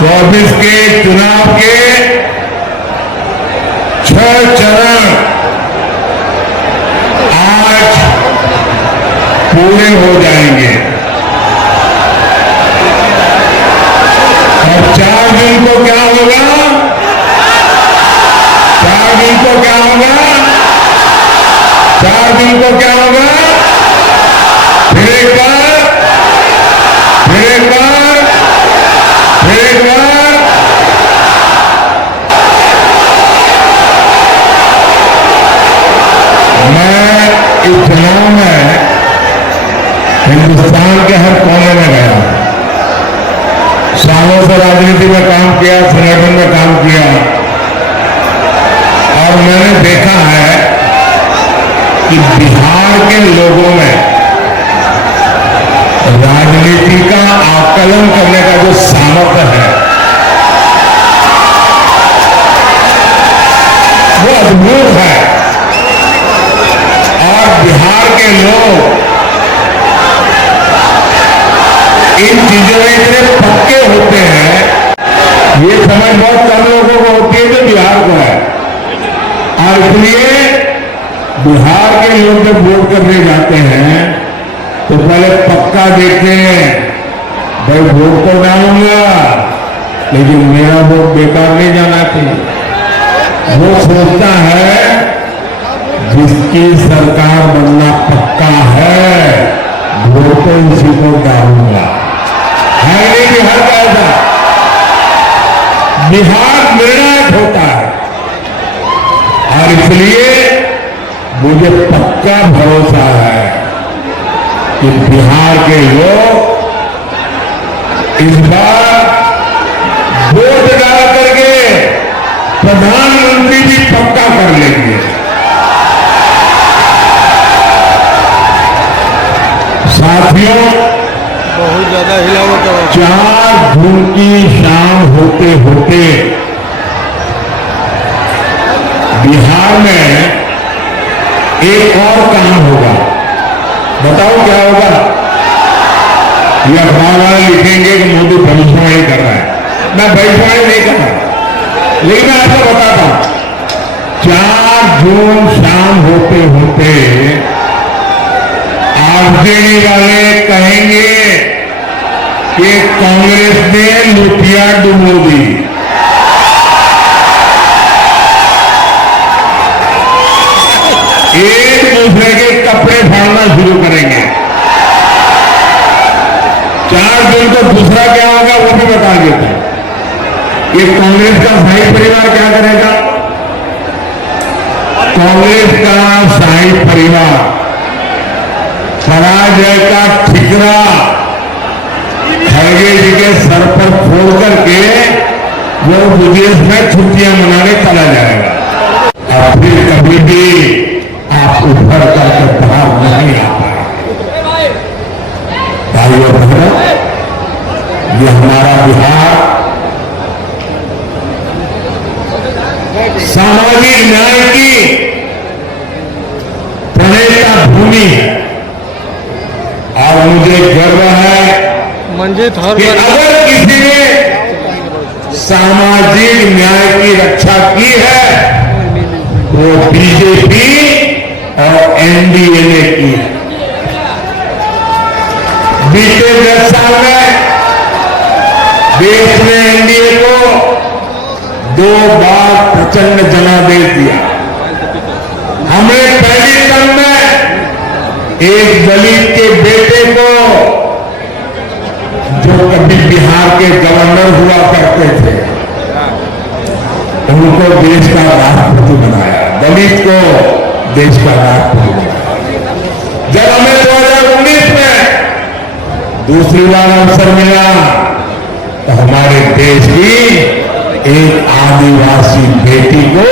24 के चुनाव के 6 चरण आज पूरे हो जाएंगे और 4 दिन को क्या होगा? 4 दिन को क्या होगा? 4 दिन को क्या होगा? फिर एक बार, फिर एक बार, फिर एक बार। मैं इस चुनाव में हिंदुस्तान के हर कोने में गया, सालों से राजनीति में काम किया, संगठन में काम किया और मैंने देखा है कि बिहार के लोगों में राजनीति का आकलन करने का जो सामर्थ्य है वो अद्भुत है। और बिहार के लोग इन चीजों में इतने पक्के होते हैं, ये समझ बहुत कम लोगों को होती है जो बिहार को है। और इसलिए बिहार के लोग जब वोट करने जाते हैं तो पहले पक्का देखें, भाई वोट तो डालूंगा लेकिन मेरा वोट बेकार नहीं जाना चाहिए। वो सोचता है जिसकी सरकार बनना पक्का है वोट तो उसी को डालूंगा। है नहीं बिहार का ऐसा? बिहार निर्णायक होता है और इसलिए मुझे पक्का भरोसा है कि बिहार के लोग इस बार वोट डाल करके प्रधानमंत्री भी पक्का कर लेंगे। साथियों, बहुत ज्यादा हिलावट है। 4 जून की शाम होते होते बिहार में एक और काम होगा। बताओ क्या होगा? ये अखबार वाले लिखेंगे कि मोदी भविष्यवाणी कर रहा है। मैं भविष्यवाणी नहीं कर रहा, लेकिन मैं आपको बताता हूं 4 जून शाम होते होते आरजेडी वाले कहेंगे कि कांग्रेस ने लुटिया डुबो दी। एक दूसरे के कपड़े फाड़ना शुरू करेंगे। 4 जून को दूसरा क्या होगा वो भी बता देते हैं। ये कांग्रेस का शाही परिवार क्या करेगा? कांग्रेस का शाही परिवार पराजय का ठिकरा खड़गे जी के सर पर फोड़ करके वो विदेश में छुट्टियां मनाने चला जाएगा और फिर कभी भी आप उभर करके बाहर नहीं आ पाए। भाइयों बहनों, ये हमारा बिहार सामाजिक न्याय की प्रणेता भूमि है और मुझे गर्व है कि अगर किसी ने सामाजिक न्याय की रक्षा की है वो बीजेपी और एनडीए ने की। बीते 10 साल में देश ने एनडीए को 2 बार प्रचंड जनादेश दिया। हमने पहली टर्म में एक दलित के बेटे को, जो कभी बिहार के गवर्नर हुआ करते थे, उनको देश का राष्ट्रपति बनाया। दलित को देश का राष्ट्रपति बनाया। जब हमें 2019 में दूसरी बार अवसर मिला तो हमारे देश की एक आदिवासी बेटी को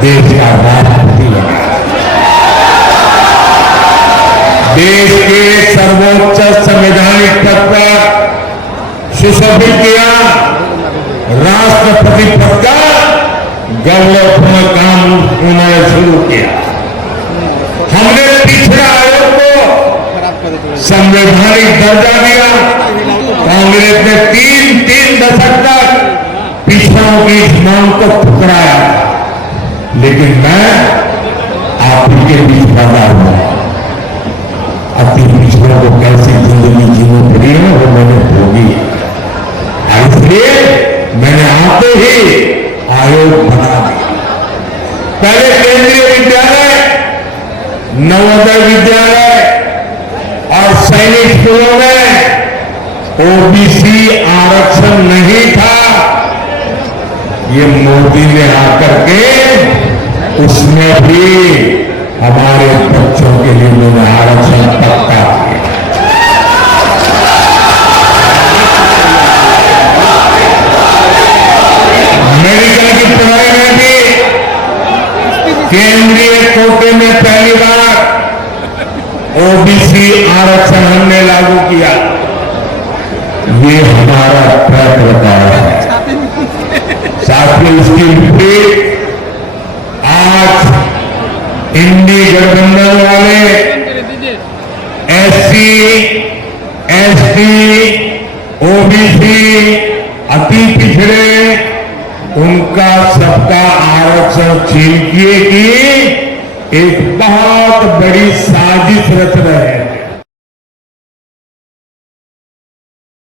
देश का राष्ट्रपति बनाया। देश के सर्वोच्च संवैधानिक पद पर सुशोभित किया। राष्ट्रपति पद का गौरवपूर्ण काम उन्होंने शुरू किया। हमने पिछड़ा आयोग को संवैधानिक दर्जा दिया। कांग्रेस ने 3 दशक तक पिछड़ों की इस मांग को ठुकराया था, लेकिन मैं आप ही के बीच पैदा हुआ। अपनी पिछड़ों को कैसी जिंदगी जीनी पड़ी है वो मैंने भोगी, और इसलिए मैंने आते ही आयोग बना दिया। पहले केंद्रीय विद्यालय, नवोदय विद्यालय और सैनिक स्कूलों में ओबीसी आरक्षण नहीं था। ये मोदी ने आकर के उसमें भी हमारे बच्चों के लिए उन्होंने आरक्षण पक्का किया। मेडिकल की पढ़ाई में भी केंद्रीय कोटे में पहली बार ओबीसी आरक्षण हमने लागू किया। ये हमारा ट्रैक रिकॉर्ड है। साथियों, इसकी विपरीत आज इंडी गठबंधन वाले एससी, एसटी, ओबीसी, अति पिछड़े, उनका सबका आरक्षण छीन किए की एक बहुत बड़ी साजिश रच रहे हैं।